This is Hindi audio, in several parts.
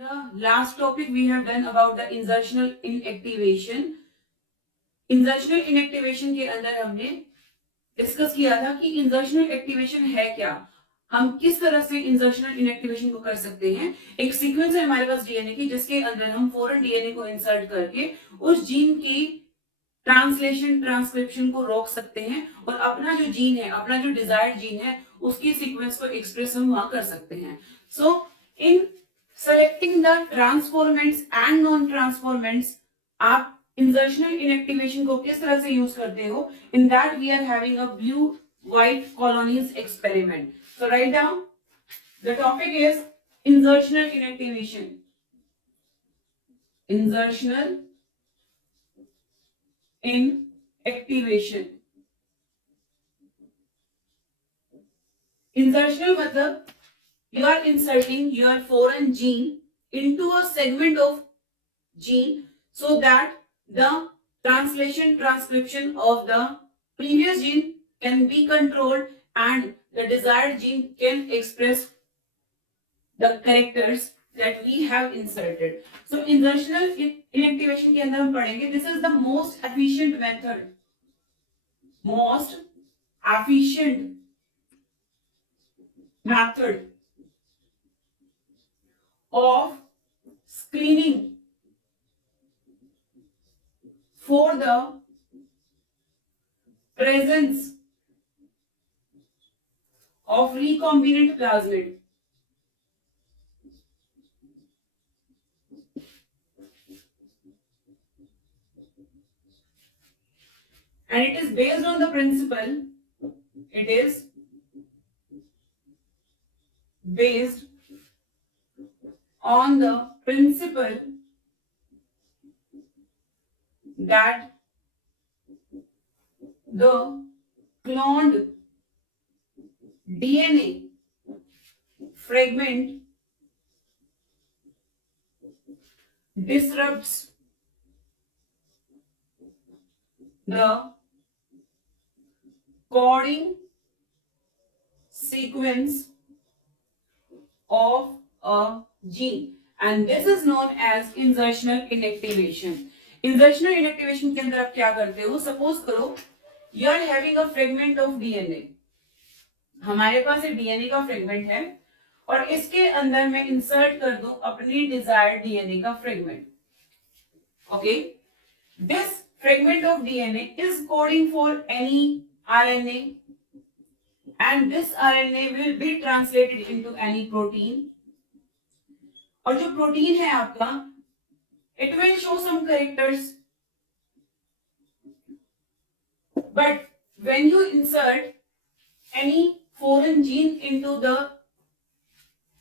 The last topic we have done about the insertional inactivation. Insertional inactivation के अंदर हमने डिस्कस किया था कि इंजर्शनल एक्टिवेशन है क्या, हम किस तरह से इंजर्शनल इनएक्टिवेशन को कर सकते हैं। एक सीक्वेंस है हमारे पास डीएनए की, जिसके अंदर हम फॉरेन डीएनए को इंसर्ट करके उस जीन की ट्रांसलेशन ट्रांसक्रिप्शन को रोक सकते हैं और अपना जो जीन है, अपना जो डिजायर्ड जीन है, उसकी सीक्वेंस को एक्सप्रेस हम वहां कर सकते हैं। So in selecting the transformants and non transformants, आप इंजर्शनल इनएक्टिवेशन को किस तरह से यूज करते हो, in that we are having a blue white colonies experiment. So write down the topic is insertional inactivation. Insertional inactivation. Insertional मतलब you are inserting your foreign gene into a segment of gene so that the translation transcription of the previous gene can be controlled and the desired gene can express the characters that we have inserted. So insertional inactivation के अंदर हम पढ़ेंगे, this is the most efficient method, most efficient method of screening for the presence of recombinant plasmid. And it is based on the principle, it is based on the principle that the cloned DNA fragment disrupts the coding sequence of a gene and this is known as insertional inactivation. Insertional inactivation के अंदर आप क्या करते हो, सपोज करो you are having a fragment of DNA, हमारे पास एक डीएनए का फ्रेगमेंट है और इसके अंदर मैं इंसर्ट कर दूं अपनी डिजायर्ड डीएनए का fragment. Okay, this fragment of DNA is coding for any RNA and this RNA will be translated into any protein. और जो प्रोटीन है आपका, it will show some characters. But when you insert any foreign gene into the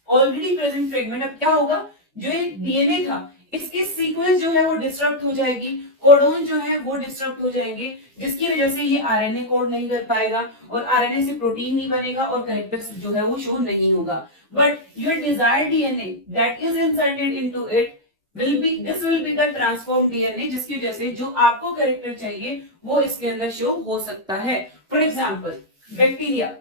already present fragment, अब क्या होगा, जो ये डीएनए था इसकी सीक्वेंस जो है वो डिस्टर्ब हो जाएगी, कोडोन जो है वो डिस्टर्ब हो जाएंगे, जिसकी वजह से ये आरएनए कोड नहीं कर पाएगा और आरएनए से प्रोटीन नहीं बनेगा और कैरेक्टर्स जो है वो शो नहीं होगा. But your desired DNA that is inserted into it this will be the transformed DNA, जिसकी वजह से जो आपको कैरेक्टर चाहिए वो इसके अंदर शो हो सकता है. फॉर एग्जाम्पल बैक्टीरिया,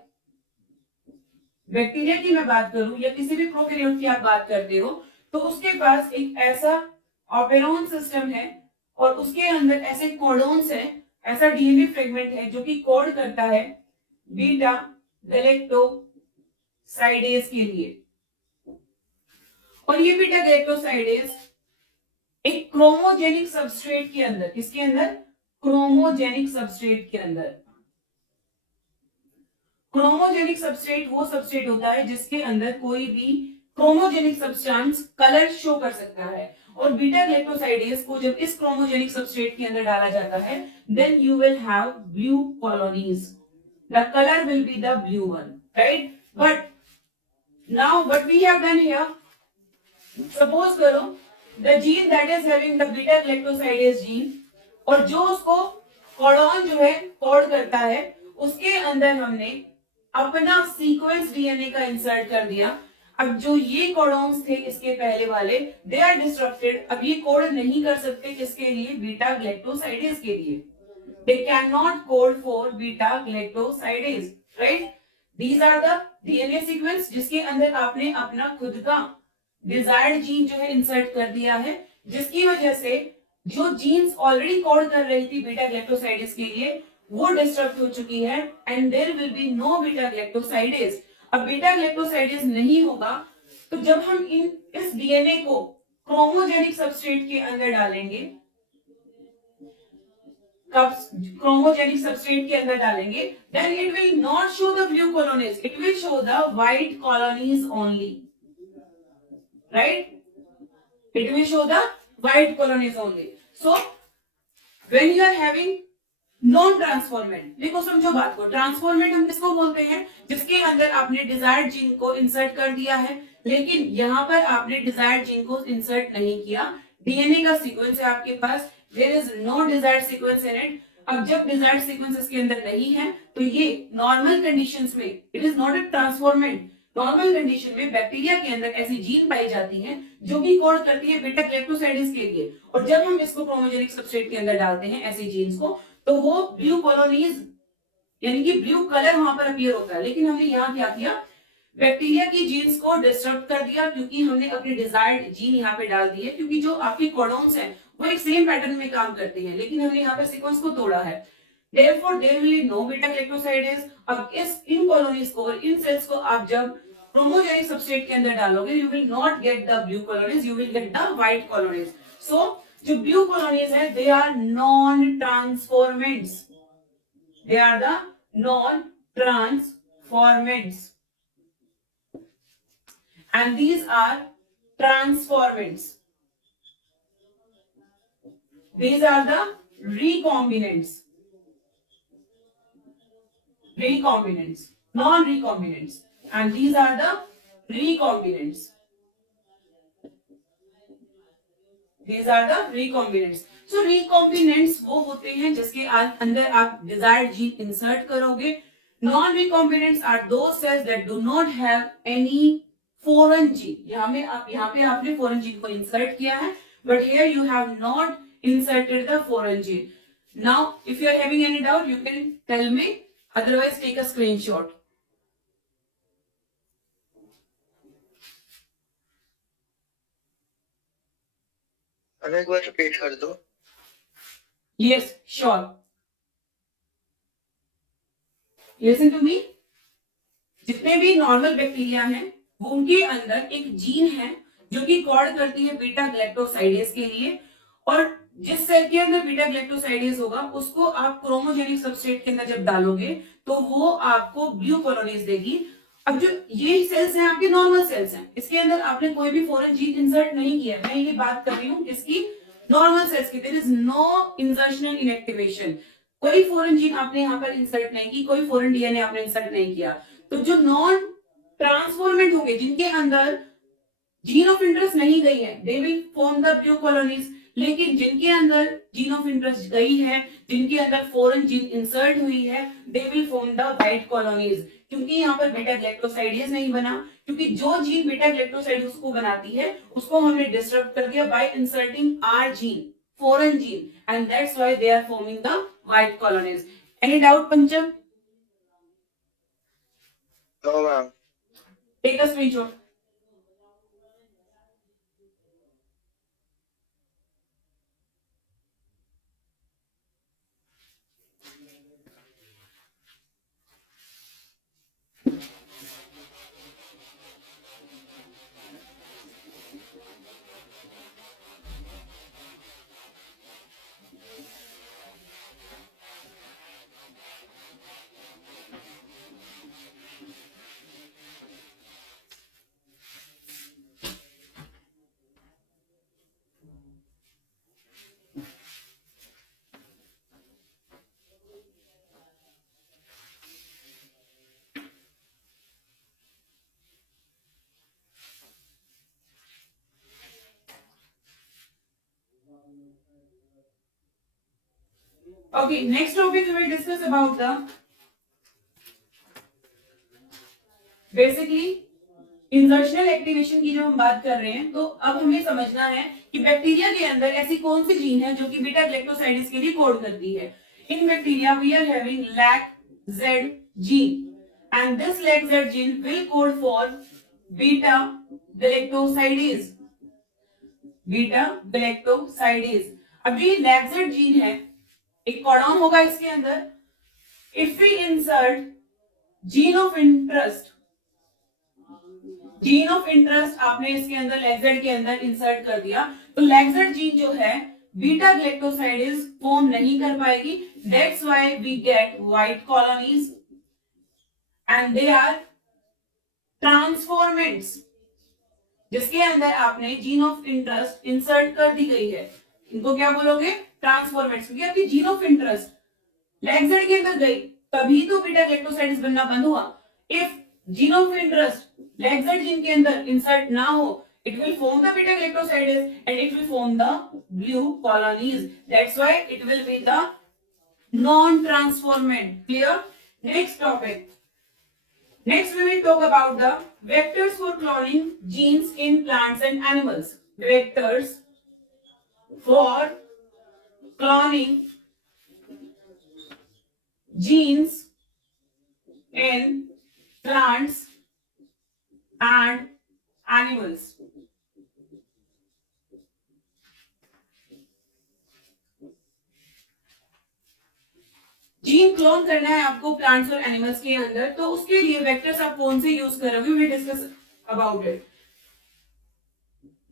बैक्टीरिया की मैं बात करूं या किसी भी प्रोकैरियोट की आप बात करते हो तो उसके पास एक ऐसा ऑपेरॉन सिस्टम है और उसके अंदर ऐसे कोडोन्स है, ऐसा डीएनए फ्रेगमेंट है जो कि कोड करता है बीटा गैलेक्टोसाइडेज के लिए. और ये बीटा गैलेक्टोसाइडेज एक क्रोमोजेनिक सबस्ट्रेट के अंदर, किसके अंदर, क्रोमोजेनिक सबस्ट्रेट के अंदर. क्रोमोजेनिक सबस्ट्रेट वो सबस्ट्रेट होता है जिसके अंदर कोई भी क्रोमोजेनिक सब्सटेंस कलर शो कर सकता है और बीटा ग्लाइकोसाइडेज को जब इस क्रोमोजेनिक सबस्ट्रेट के अंदर डाला जाता है then you will have blue colonies, the colour will be the blue one, right. But now what we have done here, suppose करो the gene that is having the beta glycosidase gene और जो उसको कोडॉन जो है कोड करता है उसके अंदर हमने अपना सीक्वेंस डीएनए का इंसर्ट कर दिया. अब जो ये कोडॉन्स थे इसके पहले वाले दे आर डिस्ट्रक्टेड, अब ये कोड नहीं कर सकते किसके लिए, बीटा ग्लाइकोसाइडेज के लिए. They can not code for beta glycosidase, right. These are the DNA sequence जिसके अंदर आपने अपना खुद का डिजायर्ड जीन जो है इंसर्ट कर दिया है, जिसकी वजह से जो जीन्स ऑलरेडी कोड कर रही थी बीटा ग्लैक्टोसाइडेज के लिए वो डिस्टर्ब हो चुकी है and there will be no beta galactosidase. अब बीटा ग्लैक्टोसाइडेज नहीं होगा तो जब हम इस डीएनए को क्रोमोजेनिक सबस्ट्रेट के अंदर डालेंगे, क्रोमोजेनिक सबस्ट्रेट के अंदर डालेंगे, then it will not show the blue colonies, it will show the white colonies only, right? It will show the white colonies only. So when you are having non transformant, देखो समझो बात को, ट्रांसफॉर्मेंट हम किसको बोलते हैं, जिसके अंदर आपने डिजायर्ड जीन को इंसर्ट कर दिया है, लेकिन यहाँ पर आपने डिजायर्ड जीन को इंसर्ट नहीं किया, डीएनए का सीक्वेंस है आपके पास, there is no desired sequence in it. अब जब डिजायर्ड सीक्वेंस इसके अंदर नहीं है तो ये नॉर्मल कंडीशंस में it is not a transformant. Normal condition में बैक्टीरिया के अंदर ऐसी जीन पाई जाती हैं जो कि कोड करती है बीटा ग्लैक्टोसाइडेज के लिए, और जब हम इसको क्रोमोजेनिक सबस्ट्रेट के अंदर डालते हैं ऐसी जीन्स को तो वो ब्लू कॉलोनीज यानी कि ब्लू कलर वहां पर अपीयर होता है। लेकिन हमने यहाँ क्या किया, बैक्टीरिया की जीन्स को डिस्टर्ब कर दिया क्योंकि हमने अपनी डिजायर्ड जीन यहाँ पे डाल दी है, क्योंकि जो आपके कोडोन्स हैं वो एक सेम पैटर्न में काम करते हैं, लेकिन हमने यहाँ पे सीक्वेंस को तोड़ा है। Therefore, there will be no beta glucosidase। अब इन कॉलोनीज को और इन सेल्स को आप जब क्रोमोजेनिक सबस्ट्रेट के अंदर डालोगे, you will not get the blue colonies, you will get the white colonies। So जो ब्लू कॉलोनीज है they are non transformants, they are the non transformants and these are transformants, these are the recombinants, recombinants, non-recombinants, and these are the recombinants, these are the recombinants। so recombinants वो होते हैं जिसके अंदर आप desired gene insert करोगे। non-recombinants are those cells that do not have any foreign gene। यहाँ पे आपने foreign gene को insert किया है, but here you have not inserted the foreign gene। now if you are having any doubt you can tell me, otherwise take a screenshot। हमें एक बार रिपीट कर दो। Yes, sure। Listen to me। जितने भी नॉर्मल बैक्टीरिया हैं वो उनके अंदर एक जीन है जो कि कोड करती है बीटा ग्लैक्टोसाइडेज के लिए, और जिस सेल के अंदर बीटा ग्लैक्टोसाइडेज होगा उसको आप क्रोमोजेनिक सबस्ट्रेट के अंदर जब डालोगे तो वो आपको ब्लू कॉलोनीज देगी। अब जो ये सेल्स हैं आपके नॉर्मल सेल्स हैं, इसके अंदर आपने कोई भी फॉरेन जीन इंसर्ट नहीं किया। मैं ये बात कर रही हूँ किसकी, नॉर्मल सेल्स की। There is no insertional inactivation, कोई फॉरेन जीन आपने यहाँ पर इंसर्ट नहीं की, कोई फॉरेन डीएनए आपने इंसर्ट नहीं किया। तो जो नॉन ट्रांसफॉर्मेंट होंगे जिनके अंदर जीन ऑफ इंटरेस्ट नहीं गई है, they will form the blue colonies. लेकिन जिनके अंदर जीन ऑफ इंटरेस्ट गई है, जिनके अंदर फॉरेन जीन इंसर्ट हुई है, they will form the white colonies. क्योंकि यहाँ पर बीटा ग्लैक्टोसाइडेज नहीं बना, क्योंकि जो जीन बीटा ग्लैक्टोसाइडेज को बनाती है उसको हमने डिस्टर्ब कर दिया by inserting our gene, foreign gene, and that's why they are forming the white colonies. Any doubt Pancham? No ma'am. Take a screenshot. Okay, next topic we will discuss about the basically insertional activation की जो हम बात कर रहे हैं। तो अब हमें समझना है कि बैक्टीरिया के अंदर ऐसी कौन सी जीन है जो कि बीटा ग्लैक्टोसाइडेज के लिए कोड करती है। In bacteria we are having LAC-Z gene and this LAC-Z gene will code for beta galactosidase, beta galactosidase. अब ये लैक्सेट जीन है, एक कोडॉन होगा इसके अंदर। If we insert gene of interest, gene of interest आपने इसके अंदर लैक्सेट के अंदर इंसर्ट कर दिया, तो लैक्सेट जीन जो है बीटा गैलेक्टोसाइडेज फॉर्म नहीं कर पाएगी। That's why we get white colonies and they are transformants, जिसके अंदर आपने जीन ऑफ इंटरेस्ट इंसर्ट कर दी गई है। इनको क्या बोलोगे? ट्रांसफॉर्मेंट्स, क्योंकि आपकी जीन ऑफ इंटरेस्ट लैक्सेट के अंदर गई तभी तो बीटा गैलेक्टोसाइडेज बनना बंद हुआ। If gene of interest lacZ gene के अंदर इंसर्ट ना हो, it will form the beta galactosides and it will form the blue colonies. That's why it will be the non-transformant. Clear? Next topic. Next we will talk about the vectors for cloning genes in plants and animals. Vectors for cloning genes in plants and animals. Gene clone करना है आपको प्लांट्स और एनिमल्स के अंदर, तो उसके लिए वेक्टर्स आप कौन से यूज करोगे, we discuss about it.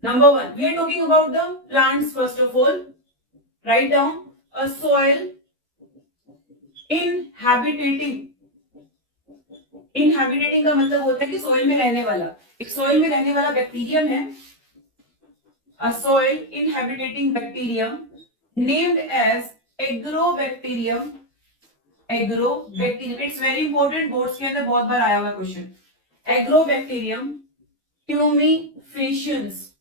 Number 1, we are talking about the plants. First of all write down a soil inhabitating. Inhabitating का मतलब होता है कि सॉइल में रहने वाला, एक सॉइल में रहने वाला बैक्टीरियम है, a soil inhabitating bacterium named as Agrobacterium. Agrobacterium, it's very important, boards के अंदर बहुत बार आया हुआ क्वेश्चन। एग्रोबैक्टीरियम ट्यूमिफेशियंस,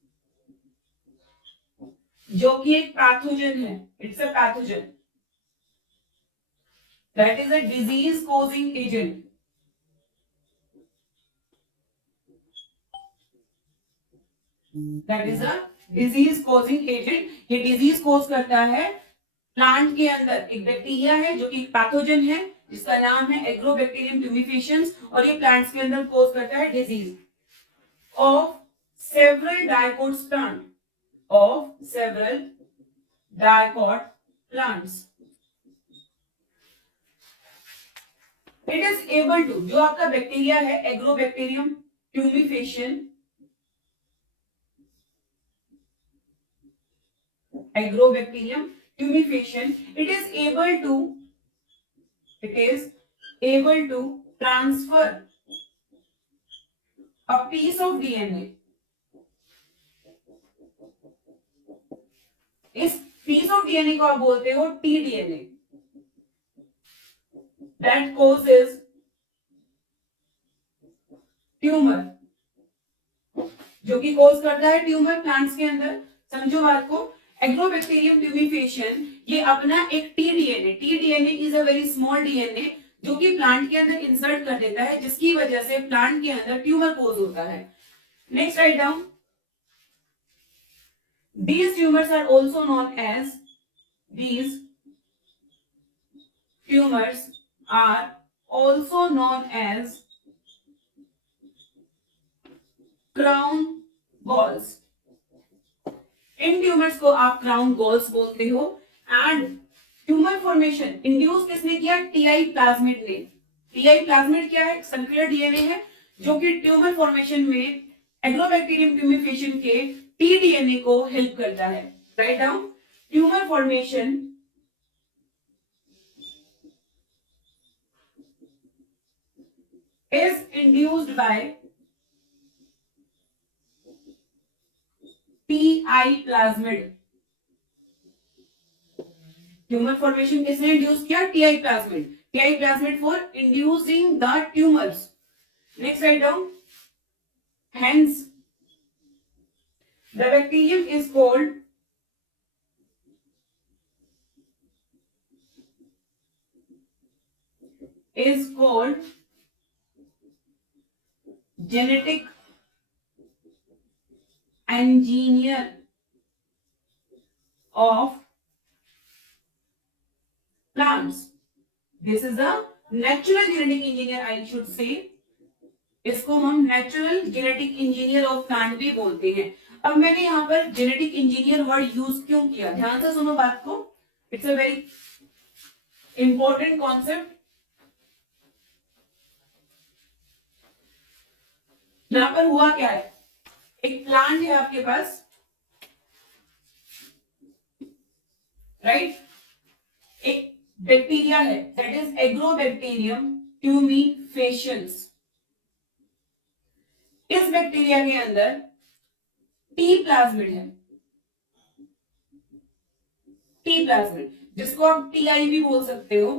जो कि एक पैथोजन है, it's a pathogen, that is a disease causing agent. That is a disease causing agent. ये डिजीज कॉज करता है प्लांट के अंदर, एक बैक्टीरिया है जो कि पैथोजन है, जिसका नाम है एग्रोबैक्टीरियम ट्यूमिफेशियंस, और ये प्लांट्स के अंदर कॉज करता है disease of several dicot plant, of several dicot plants. It is able to, जो आपका बैक्टीरिया है Agrobacterium tumefaciens, Agrobacterium tumefaciens, it is able to transfer a piece of DNA. इस piece of DNA को आप बोलते हो tDNA, that causes tumor, जो कि cause करता है ट्यूमर प्लांट्स के अंदर। समझो बात को, एग्रोबैक्टीरियम ट्यूमिफेशियन ये अपना एक T-DNA is a very small DNA जो कि प्लांट के अंदर इंसर्ट कर देता है, जिसकी वजह से प्लांट के अंदर ट्यूमर कोज होता है। Next write down, these tumors are also known as these tumors are also known as crown galls. In tumours को आप क्राउन गॉल्स बोलते हो। एंड ट्यूमर फॉर्मेशन इंड्यूस किसने किया? टीआई प्लाज्मिड ने। टीआई प्लाज्मिड क्या है? सर्कुलर डीएनए है जो कि ट्यूमर फॉर्मेशन में एग्रोबैक्टीरियम ट्यूमिफेशियन के टीडीएनए को हेल्प करता है। Write down, tumour formation is induced by TI plasmid। Tumour formation किसने इंड्यूस किया? TI plasmid. TI plasmid for inducing the tumours. Next write down, hence the bacterium is called genetic engineer of plants. This is a natural genetic engineer, I should say. इसको हम natural genetic engineer of plant भी बोलते हैं। अब मैंने यहाँ पर जेनेटिक इंजीनियर वर्ड यूज क्यों किया, ध्यान से सुनो बात को, it's a very important concept. यहां पर हुआ क्या है, एक प्लांट है आपके पास, राइट, एक बैक्टीरिया है दैट इज एग्रोबैक्टीरियम ट्यूमीफेशियंस। इस बैक्टीरिया के अंदर टी प्लाज्मिड है, टी प्लाज्मिड जिसको आप टीआई भी बोल सकते हो।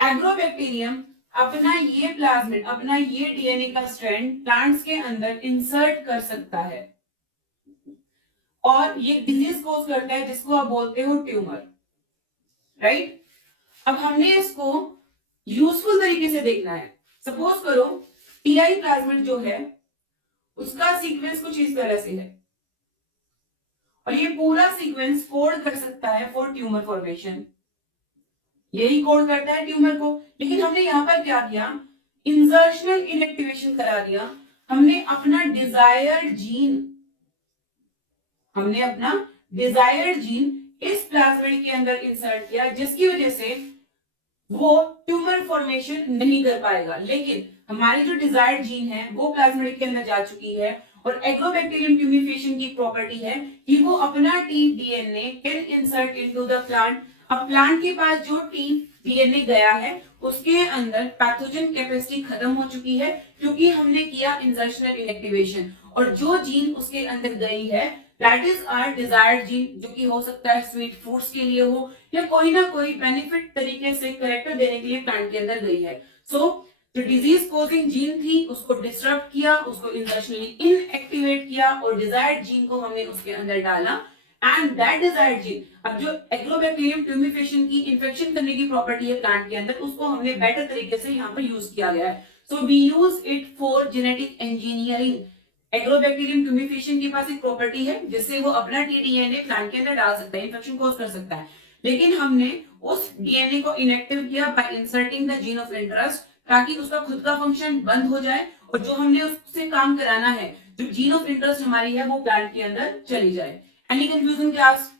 एग्रोबैक्टीरियम अपना ये प्लाज्मिड, अपना ये डीएनए का स्ट्रैंड प्लांट्स के अंदर इंसर्ट कर सकता है और ये डिजीज कोज करता है जिसको आप बोलते हो ट्यूमर, राइट। अब हमने इसको यूजफुल तरीके से देखना है। सपोज करो टीआई प्लाज्मिड जो है उसका सीक्वेंस कुछ इस तरह से है और ये पूरा सीक्वेंस कोड कर सकता है फॉर ट्यूमर फॉर्मेशन, यही कोड करता है ट्यूमर को। लेकिन हमने यहां पर क्या किया, इंसर्शनल इनएक्टिवेशन करा दिया। हमने अपना डिजायर्ड जीन, हमने अपना डिजायर्ड जीन इस प्लाज्मिड के अंदर इंसर्ट किया जिसकी वजह से वो ट्यूमर फॉर्मेशन नहीं कर पाएगा। लेकिन हमारी जो डिजायर्ड जीन है वो प्लाज्मिड के अंदर जा चुकी है और एग्रोबैक्टीरियम ट्यूमीफेशियन की प्रॉपर्टी है कि वो अपना T DNA can insert into the plant. अब प्लांट के पास जो टी डीएनए गया है उसके अंदर पैथोजन कैपेसिटी खत्म हो चुकी है क्योंकि हमने किया इंसर्शनल इनएक्टिवेशन, और जो जीन उसके अंदर गई है that is our desired gene, जो कि हो सकता है स्वीट फूड्स के लिए हो या कोई ना कोई बेनिफिट तरीके से करेक्टर देने के लिए प्लांट के अंदर गई है। सो जो डिजीज कोजिंग जीन थी उसको डिस्टर्ब किया, उसको इंसर्शनली इनएक्टिवेट किया और डिजायर्ड जीन को हमने उसके अंदर डाला एंड दैट डिजायर्ड जीन, अब जो एग्रोबैक्टीरियम ट्यूमीफेशियन की इन्फेक्शन करने की प्रॉपर्टी है प्लांट के अंदर, उसको हमने बेटर तरीके से यहाँ पर यूज किया गया है। So we use it for genetic engineering. Agrobacterium tumefaciens के पास एक प्रॉपर्टी है जिससे वो अपना टीडीएनए प्लांट के अंदर डाल सकता है, इन्फेक्शन कॉज कर सकता है, लेकिन हमने उस डीएनए को इनएक्टिव किया bye inserting the gene of interest ताकि उसका खुद का फंक्शन बंद हो जाए और जो हमने उससे काम कराना है, जो जीन ऑफ इंटरेस्ट हमारी है, वो प्लांट के अंदर चली जाए। Any confusion class?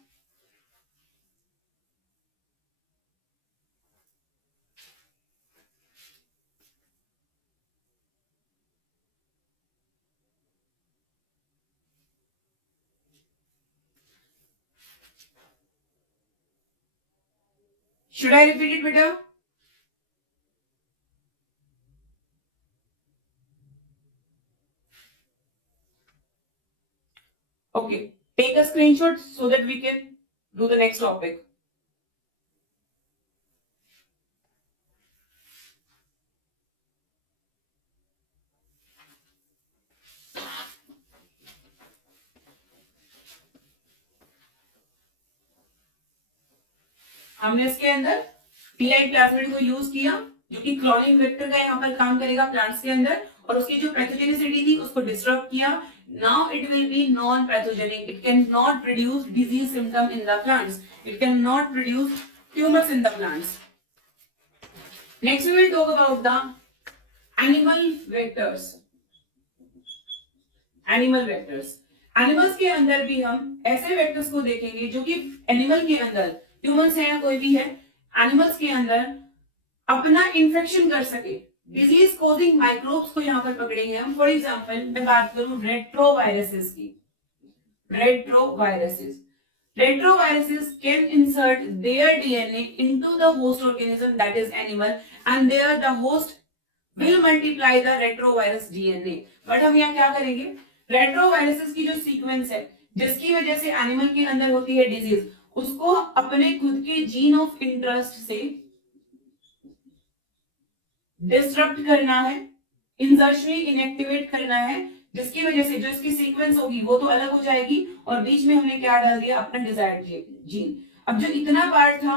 Should I repeat it, beta? Okay, take a screenshot so that we can do the next topic. हमने इसके अंदर पीआई प्लाज्मिड को यूज किया जो कि क्लोनिंग वेक्टर का यहाँ पर काम करेगा प्लांट्स के अंदर, और उसकी जो पैथोजेनिसिटी थी उसको डिस्टर्ब किया। Now it will be non pathogenic, it can not produce disease symptom in the plants, it can not produce tumours in the plants. Next we will talk about the animal vectors. Animal vectors, animals के अंदर भी हम ऐसे वेक्टर्स को देखेंगे जो कि एनिमल के अंदर, ह्यूमंस है या कोई भी है, एनिमल्स के अंदर अपना इन्फेक्शन कर सके, डिजीज कोजिंग माइक्रोब्स को यहाँ पर पकड़ेंगे हम। फॉर एग्जांपल मैं बात करूं रेट्रोवायरसेस की, retroviruses can insert their DNA into the host organism that is animal and there the host will multiply the retrovirus DNA. But हम यहाँ क्या करेंगे, रेट्रोवायरसेस की जो सीक्वेंस है जिसकी वजह से एनिमल के अंदर होती है डिजीज, उसको अपने खुद के जीन ऑफ इंटरेस्ट से डिस्टर्ब करना है, इंसर्शनली इनएक्टिवेट करना है, जिसकी वजह से जो इसकी सीक्वेंस होगी वो तो अलग हो जाएगी और बीच में हमने क्या डाल दिया, अपना डिजायर्ड जीन। अब जो इतना पार्ट था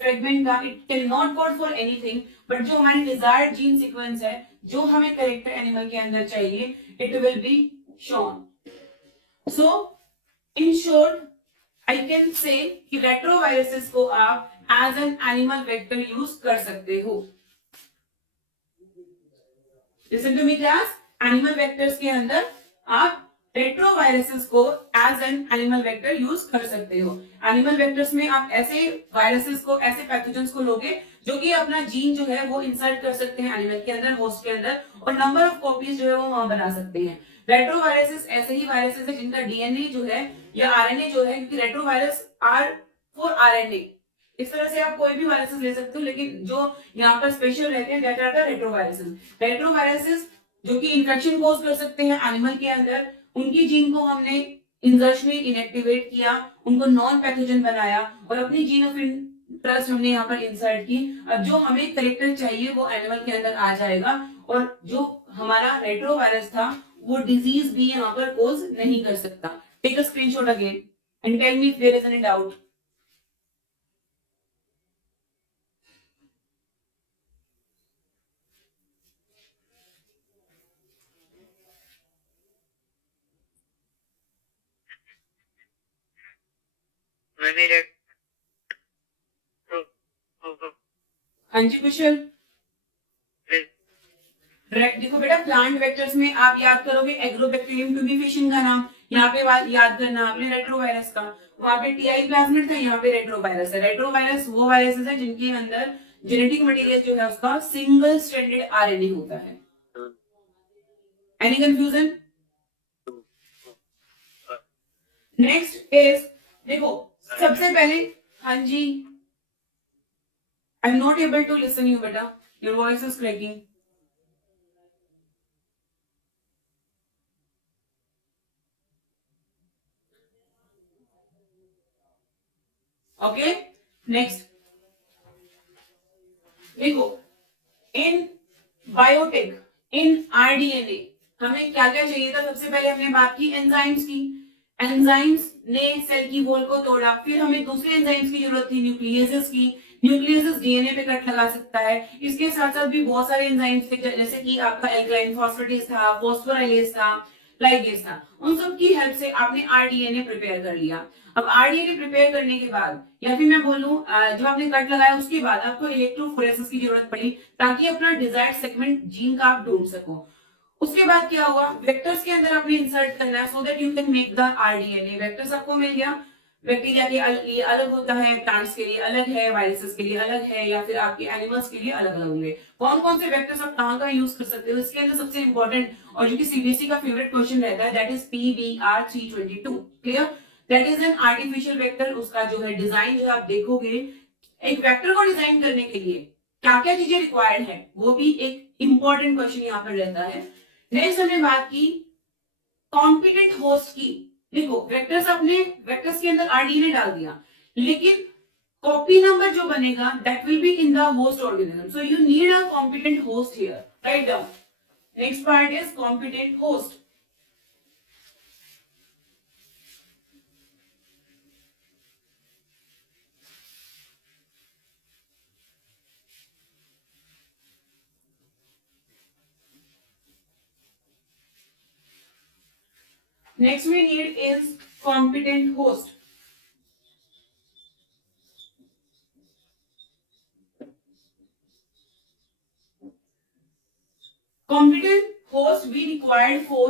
फ्रेगमेंट का, it can not code for anything, but जो हमारी डिजायर्ड जीन सीक्वेंस है जो हमें करेक्टर एनिमल के अंदर चाहिए, it will be shown. So in short I can say कि रेट्रोवायरसेस को आप as an animal vector use कर सकते हो। Listen to me class, animal vectors के अंदर आप रेट्रोवायरसेस को as an animal vector use कर सकते हो। एनिमल वेक्टर्स में आप ऐसे वायरसेस को, ऐसे पैथोजेंस को लोगे जो कि अपना जीन जो है वो इंसर्ट कर सकते हैं एनिमल के अंदर, होस्ट के अंदर, और नंबर ऑफ कॉपीज जो है वो वहां बना सकते हैं। रेट्रोवायरसेस ऐसे ही वायरसेस है जिनका डीएनए जो है या आरएनए जो है, क्योंकि रेट्रोवायरस आर फॉर आरएनए, इस तरह से आप कोई भी वायरसेस ले सकते हो, लेकिन जो यहाँ पर स्पेशल रहते हैं that are the retroviruses. Retroviruses जो कि इन्फेक्शन कोज कर सकते हैं एनिमल के अंदर, उनकी जीन को हमने इंजर्शनली इनएक्टिवेट किया, उनको नॉन पैथोजन बनाया और अपनी जीन ऑफ इंटरेस्ट हमने यहाँ पर इंसर्ट की। अब जो हमें करेक्टर चाहिए वो एनिमल के अंदर आ जाएगा, और जो हमारा रेट्रोवायरस था वो डिजीज भी यहाँ पर कोज नहीं कर सकता। Take a screenshot again and tell me if there is any doubt. मैंने हाँ जी कुशल। देखो बेटा, प्लांट वेक्टर्स में आप याद करोगे एग्रोबैक्टीरियम ट्यूबिफिशियन का नाम, यहाँ पे याद करना आपने रेट्रोवायरस का। वहां पे टीआई प्लाज्मिड था, यहाँ पे रेट्रोवायरस है। रेट्रोवायरस वो वायरसेस है जिनके अंदर जेनेटिक मटेरियल जो है उसका सिंगल स्ट्रैंडेड आरएनए होता है। Any confusion? नेक्स्ट इज, देखो सबसे पहले, हाँ जी, I am not able to listen you बेटा, your voice is cracking. Okay next, देखो इन बायोटेक, इन आरडीएनए हमें क्या क्या चाहिए था? सबसे पहले हमने बात की एंजाइम्स की। एंजाइम्स ने सेल की वॉल को तोड़ा, फिर हमें दूसरे एंजाइम्स की जरूरत थी, न्यूक्लियसेस की। न्यूक्लियसेस डीएनए पे कट लगा सकता है। इसके साथ साथ भी बहुत सारे एंजाइम्स थे, जैसे कि आपका एल्काइल फॉस्फेटेज था, फॉस्फोराइलेज था, लाइगेज था। उन सब की हेल्प से आपने आरडीएनए प्रिपेयर कर लिया। अब आरडीएनए प्रिपेयर करने के बाद, या फिर मैं बोलूं जब आपने कट लगाया उसके बाद आपको इलेक्ट्रोफोरेसिस की जरूरत पड़ी, ताकि अपना डिजायर्ड सेगमेंट जीन का आप ढूंढ सको। उसके बाद क्या हुआ, वेक्टर्स के अंदर आपने इंसर्ट करना है so that you can make the rDNA. Vectors आपको मिल गया, बैक्टीरिया के लिए अलग होता है, प्लांट्स के लिए अलग है, वायरसेस के लिए अलग है, या फिर आपके एनिमल्स के लिए अलग अलग होंगे। कौन कौन से वेक्टर्स आप कहाँ कहाँ यूज कर सकते हो, इसके अंदर सबसे इंपॉर्टेंट और जो कि सीबीएसई का फेवरेट क्वेश्चन रहता है that is PBR322। Clear? That is an artificial vector. उसका जो है डिजाइन जो आप देखोगे, एक वेक्टर को डिजाइन करने के लिए क्या क्या चीजें रिक्वायर्ड है, वो भी एक इंपॉर्टेंट क्वेश्चन यहाँ पर रहता है। नेक्स्ट हमने बात की कॉम्पिटेंट होस्ट की। देखो वेक्टर्स, आपने वेक्टर्स के अंदर आरडीएनए डाल दिया, लेकिन कॉपी नंबर जो बनेगा that will be in the host organism, so you need a competent host here. Write down. Next part is competent host. Next we need is competent host. Competent host we required for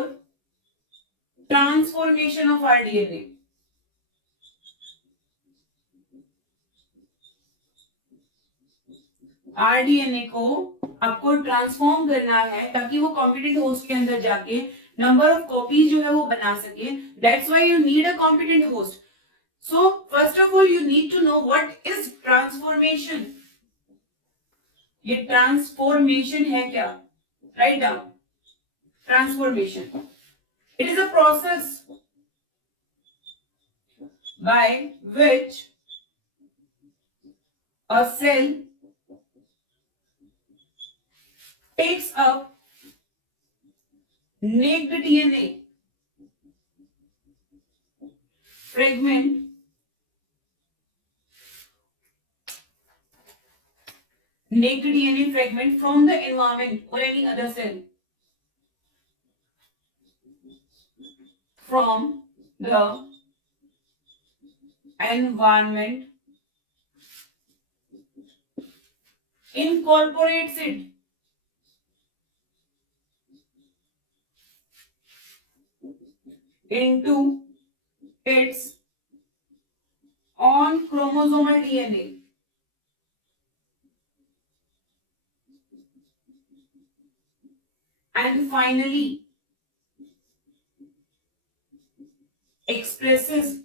transformation of our DNA. RDNA को आपको ट्रांसफॉर्म करना है ताकि वो कॉम्पिटेंट होस्ट के अंदर जाके नंबर ऑफ कॉपीज जो है वो बना सके। That's why you need a competent host. So first of all you need to know what is transformation. ये ट्रांसफॉर्मेशन है क्या? Write down. Transformation, it is a process by which a cell takes up naked DNA fragment from the environment or any other cell, from the environment, incorporates it into its own chromosomal DNA. And finally expresses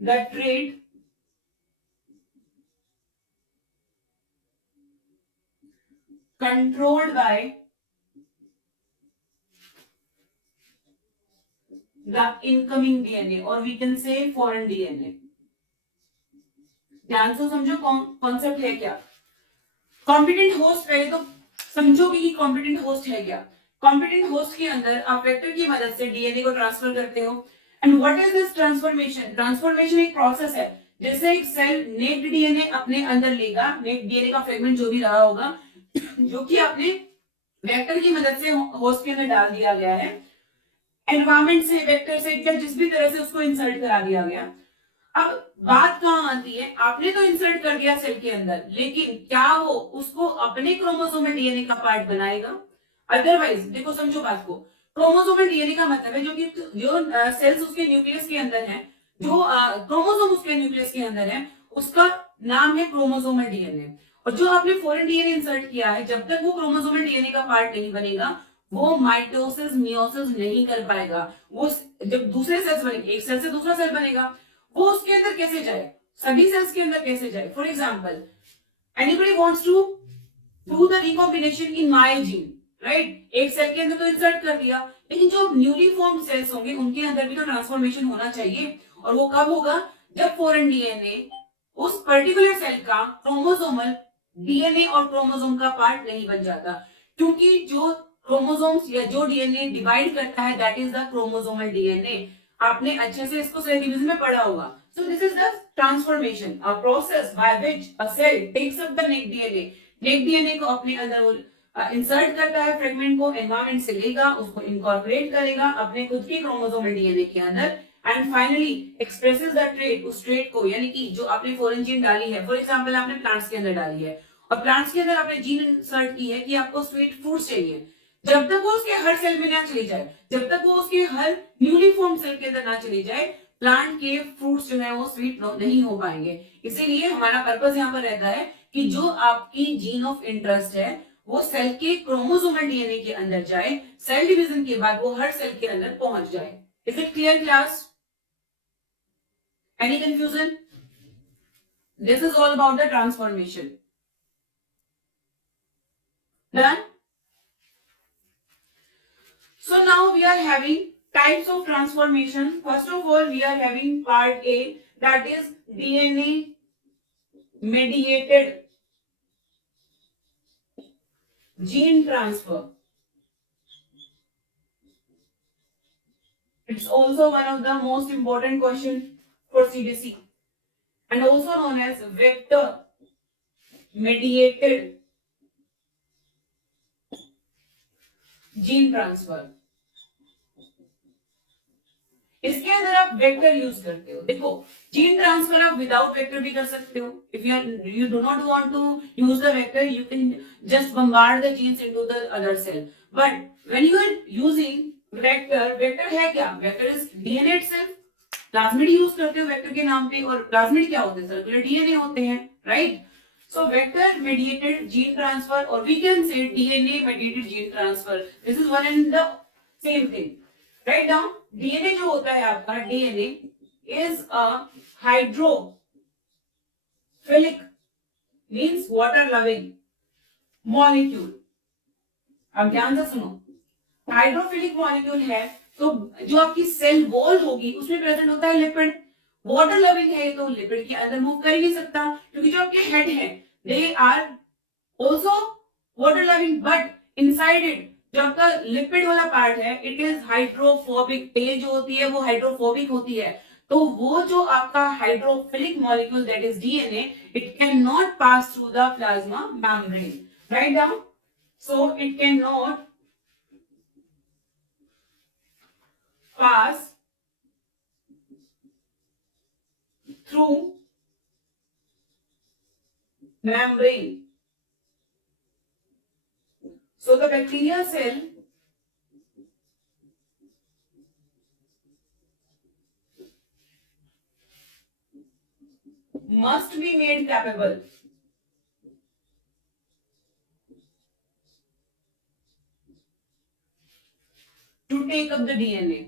the trait controlled by the incoming DNA or we can say foreign DNA. ध्यान से समझो कॉन्सेप्ट है क्या. कॉम्पिटेंट होस्ट पहले तो समझोगे कि कॉम्पिटेंट होस्ट है क्या. कॉम्पिटेंट होस्ट के अंदर आप वेक्टर की मदद से डीएनए को ट्रांसफर करते हो. And what is this transformation. Transformation एक प्रोसेस है. जैसे एक सेल नेक्ड डीएनए अपने अंदर लेगा, नेक्ड डीएनए का फ्रेगमेंट जो भी रहा होगा जो कि आपने वेक्टर की मदद से होस्ट के अंदर डाल दिया गया है, एनवायरमेंट से, वेक्टर से या जिस भी तरह से उसको इंसर्ट करा दिया गया. अब बात कहां आती है, आपने तो इंसर्ट कर दिया सेल के अंदर, लेकिन क्या वो उसको अपने क्रोमोसोमल डीएनए का पार्ट बनाएगा? अदरवाइज देखो समझो बात को. क्रोमोसोमल डीएनए का मतलब है जो सेल्स उसके न्यूक्लियस के अंदर है, जो क्रोमोसोम उसके न्यूक्लियस के अंदर है, उसका नाम है क्रोमोसोमल डीएनए. और जो आपने फॉरेन डीएनए इंसर्ट किया है, जब तक वो क्रोमोसोमल डीएनए का पार्ट नहीं बनेगा, वो माइटोसिस मियोसिस नहीं कर पाएगा. वो जब दूसरे सेल्स बनेंगे, एक सेल से दूसरा सेल बनेगा, वो उसके अंदर कैसे जाए, सभी सेल्स के अंदर कैसे जाए. For example, anybody wants to do the recombination in my gene, right. एक सेल के अंदर तो इंसर्ट कर दिया, लेकिन जो न्यूली फॉर्म्ड सेल्स होंगे उनके अंदर भी तो ट्रांसफॉर्मेशन होना चाहिए. और वो कब होगा, जब फॉरेन डीएनए उस पर्टिकुलर सेल का क्रोमोसोमल डीएनए और क्रोमोसोम का पार्ट नहीं बन जाता. क्योंकि जो क्रोमोसोम्स या जो डीएनए डिवाइड करता है, that is the chromosomal DNA. आपने अच्छे से इसको सेल डिवीजन में पढ़ा होगा. सो this is the transformation, a process by which a sale tax up the neck DNA. Neck DNA को अपने अंदर इंसर्ट करता है, फ्रेगमेंट को एनवायरमेंट से लेगा, उसको इनकॉर्पोरेट करेगा अपने खुद के क्रोमोसोमल डीएनए के अंदर, and finally expresses the trait, उस ट्रेट को, यानी कि जो आपने फॉरेन जीन डाली है, फॉर एग्जांपल आपने प्लांट्स के अंदर डाली है, और प्लांट्स के अंदर आपने जीन इंसर्ट की है कि आपको स्वीट फ्रूट्स चाहिए. जब तक वो उसके हर सेल में ना चली जाए, जब तक वो उसके हर न्यूली फॉर्म सेल के अंदर ना चली जाए, प्लांट के फ्रूट्स जो है वो स्वीट नहीं हो पाएंगे. इसीलिए हमारा पर्पस यहाँ पर रहता है कि जो आपकी जीन ऑफ इंटरेस्ट है वो सेल के क्रोमोसोमल डीएनए के अंदर जाए, सेल डिवीजन के बाद वो हर सेल के अंदर पहुंच जाए. Is it clear class? Any confusion? This is all about the transformation. Done. So now we are having types of transformation. First of all, we are having part A, that is DNA mediated gene transfer. It's also one of the most important question for CBSE, and also known as vector mediated gene transfer. इसके अंदर आप वेक्टर यूज करते हो. देखो, जीन ट्रांसफर आप विदाउट वेक्टर भी कर सकते हो. If you do not want to use the vector, you can just bombard the genes into the other cell. But when you are using vector है क्या? Vector is DNA itself. Plasmid use करते हो वेक्टर के नाम पे, और प्लाज्मिड क्या होते हैं? सर्कुलर डीएनए होते हैं, right. So vector mediated gene transfer, or we can say DNA mediated gene transfer. This is one and the same thing. Write down. DNA जो होता है आपका, DNA is a hydrophilic, means water loving molecule. अब ध्यान से सुनो, हाइड्रोफिलिक मॉलिक्यूल है तो जो आपकी सेल वॉल होगी उसमें प्रेजेंट होता है लिपिड. वाटर लविंग है तो लिपिड के अंदर मूव कर ही नहीं सकता, क्योंकि जो आपके हेड है they are also water loving, but inside it जो आपका लिपिड वाला पार्ट है इट इज हाइड्रोफोबिक. टेल जो होती है वो हाइड्रोफोबिक होती है. तो वो जो आपका hydrophilic molecule that is DNA, it can not pass through the plasma membrane. Write down. So it can not pass through membrane. So the bacterial cell must be made capable to take up the DNA.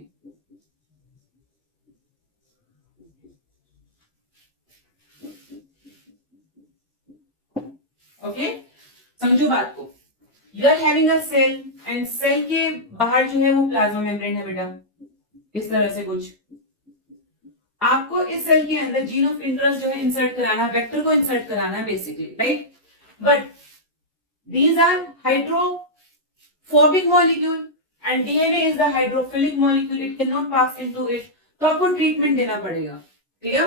Okay, समझो बात को। You are having a cell and cell के बाहर जो है वो प्लाज्मा मेम्ब्रेन है बेटा, इस तरह से कुछ। आपको इस सेल के अंदर जीन ऑफ इंटरेस्ट जो है इंसर्ट कराना, वेक्टर को इंसर्ट कराना है basically, right. But these are hydrophobic molecule and DNA is the hydrophilic molecule, it can not pass into it. तो आपको ट्रीटमेंट देना पड़ेगा, clear.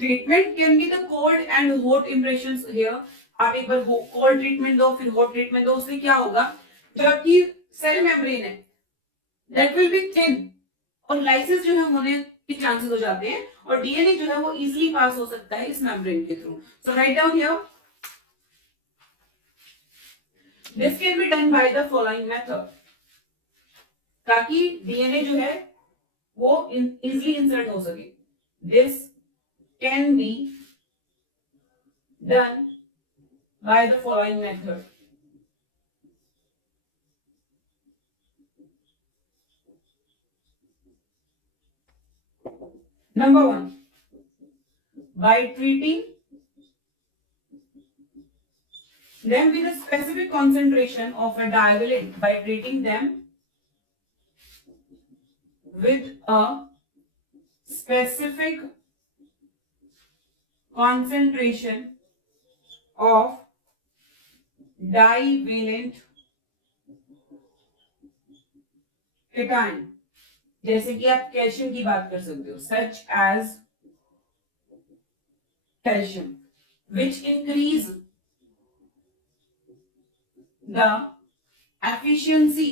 Treatment can be the cold and hot impressions here. आप एक बार कोल्ड ट्रीटमेंट दो, फिर हॉट ट्रीटमेंट दो, उससे क्या होगा, जो आपकी सेल मेम्ब्रेन है दैट विल बी थिन और लाइसिस जो है होने के चांसेस हो जाते हैं और डीएनए जो है वो इजीली पास हो सकता है इस मेम्ब्रेन के through. So write down here, this can be done by the following method, ताकि डीएनए जो है वो इजीली इंसर्ट हो सके। This can be done by the following method. Number 1, by treating them with a specific concentration of a divalent, by treating them with a specific concentration of divalent cation, जैसे कि आप कैल्शियम की बात कर सकते हो, such as calcium, which increase the efficiency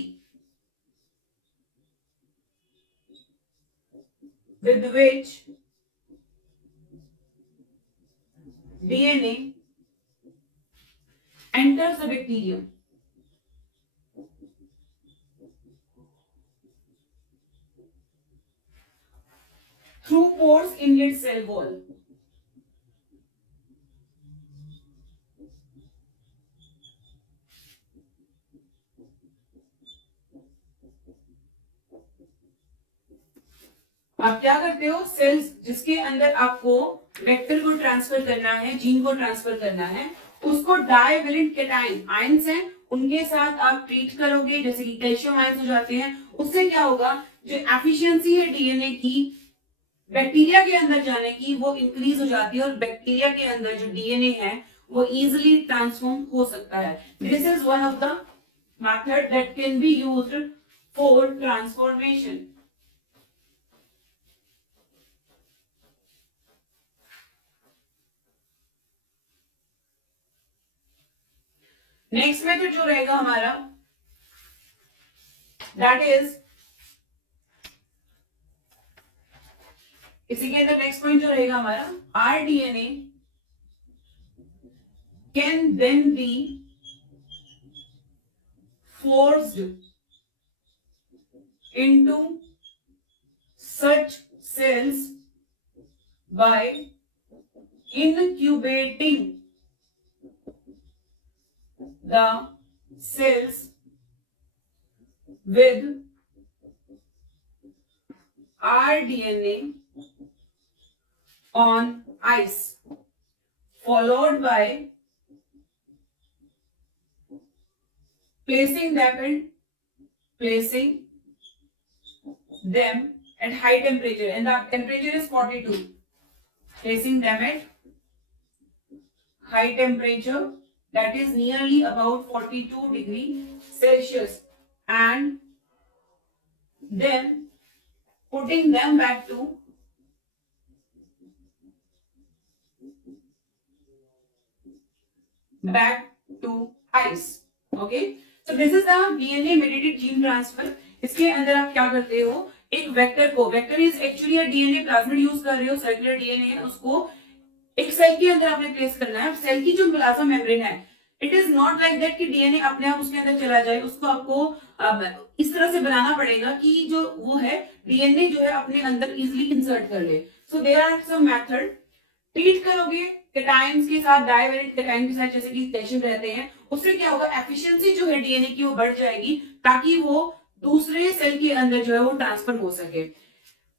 with which DNA enters the bacterium. Through pores in its cell wall. आप क्या करते हो, सेल्स जिसके अंदर आपको वेक्टर को ट्रांसफर करना है, जीन को ट्रांसफर करना है, उसको डाइवेलेंट कैटायन आयंस हैं उनके साथ आप ट्रीट करोगे, जैसे कि कैल्शियम आयंस हो जाते हैं। उससे क्या होगा, जो एफिशिएंसी है डीएनए की बैक्टीरिया के अंदर जाने की वो इंक्रीज हो जाती है और बैक्टीरिया के अंदर जो डीएनए है वो इजीली ट्रांसफॉर्म हो सकता है। This is one of the method that can be used for transformation. Next method जो रहेगा हमारा, दैट इज, इसी के अंदर नेक्स्ट पॉइंट जो रहेगा हमारा, rDNA can then be forced into such cells by incubating the cells with rDNA on ice, followed by placing them at high temperature, and the temperature is 42. Placing them at high temperature, that is nearly about 42 degrees Celsius, and then putting them back to ice. Okay, so this is the DNA mediated gene transfer. इसके अंदर आप क्या करते हो, एक वेक्टर को, vector is actually DNA plasmid use कर रहे हो, सर्कुलर डीएनए है, उसको एक सेल के अंदर आपने प्लेस करना है। सेल की जो प्लाज्मा मेम्ब्रेन है, it is not like that कि डीएनए अपने आप उसके अंदर चला जाए, उसको आपको इस तरह से बनाना पड़ेगा कि जो वो है डीएनए जो है अपने अंदर इजिली इंसर्ट कर ले। So there are some method treat करोगे कैटायंस के साथ, डाइवैलेंट कैटायन के साथ, जैसे कि कैल्शियम रहते हैं, उससे क्या होगा, एफिशिएंसी जो है डीएनए की वो बढ़ जाएगी ताकि वो दूसरे सेल के अंदर जो है वो ट्रांसफर हो सके।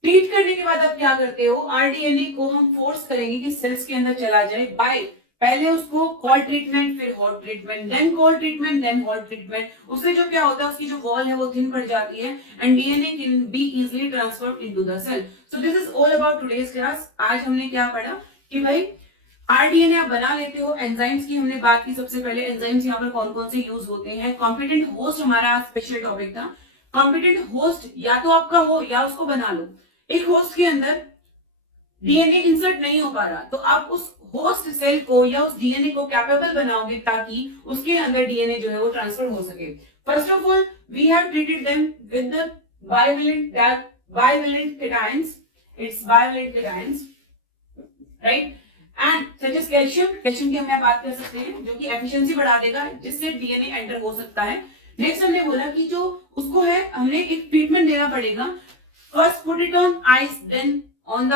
ट्रीट करने के बाद आप क्या करते हो, आरडीएनए को हम फोर्स करेंगे कि सेल्स के अंदर चला जाए बाय पहले उसको कोल्ड ट्रीटमेंट, फिर hot treatment, then cold treatment, then hot treatment. उससे जो क्या होता है, उसकी जो वॉल है वो थिन पड़ जाती है and DNA can be easily transferred into the cell. So this is all about today's class. आज हमने क्या पढ़ा कि भाई आरडीएनए आप बना लेते हो, एंजाइम्स की हमने बात की। सबसे पहले एंजाइम्स यहाँ पर कौन कौन से यूज होते हैं। कॉम्पिटेंट होस्ट हमारा स्पेशल टॉपिक था। कॉम्पिटेंट होस्ट या तो आपका हो या उसको बना लो। एक होस्ट के अंदर डीएनए इंसर्ट नहीं हो पा रहा तो आप उस होस्ट सेल को या उस डीएनए को कैपेबल बनाओगे ताकि उसके अंदर डीएनए जो है वो ट्रांसफर हो सके। First of all we have treated them with the bivalent cations, it's bivalent cations, right? And such as calcium की हम बात कर सकते हैं जो कि एफिशिएंसी बढ़ा देगा जिससे डीएनए एंटर हो सकता है। नेक्स्ट हमने बोला कि जो उसको है हमने एक ट्रीटमेंट देना पड़ेगा। First put it on ice, then on the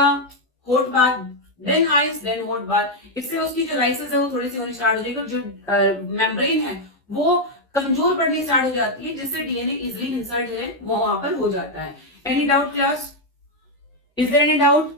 hot bath, then ice, then hot bath. इससे उसकी जो लाइसेस है वो थोड़ी सी होनी स्टार्ट हो जाएगी, जो मेम्ब्रेन है वो कमजोर पड़नी स्टार्ट हो जाती है जिससे डीएनए इजिली इंसर्ट है वो वहां पर हो जाता है। Any doubt class? Is there any doubt?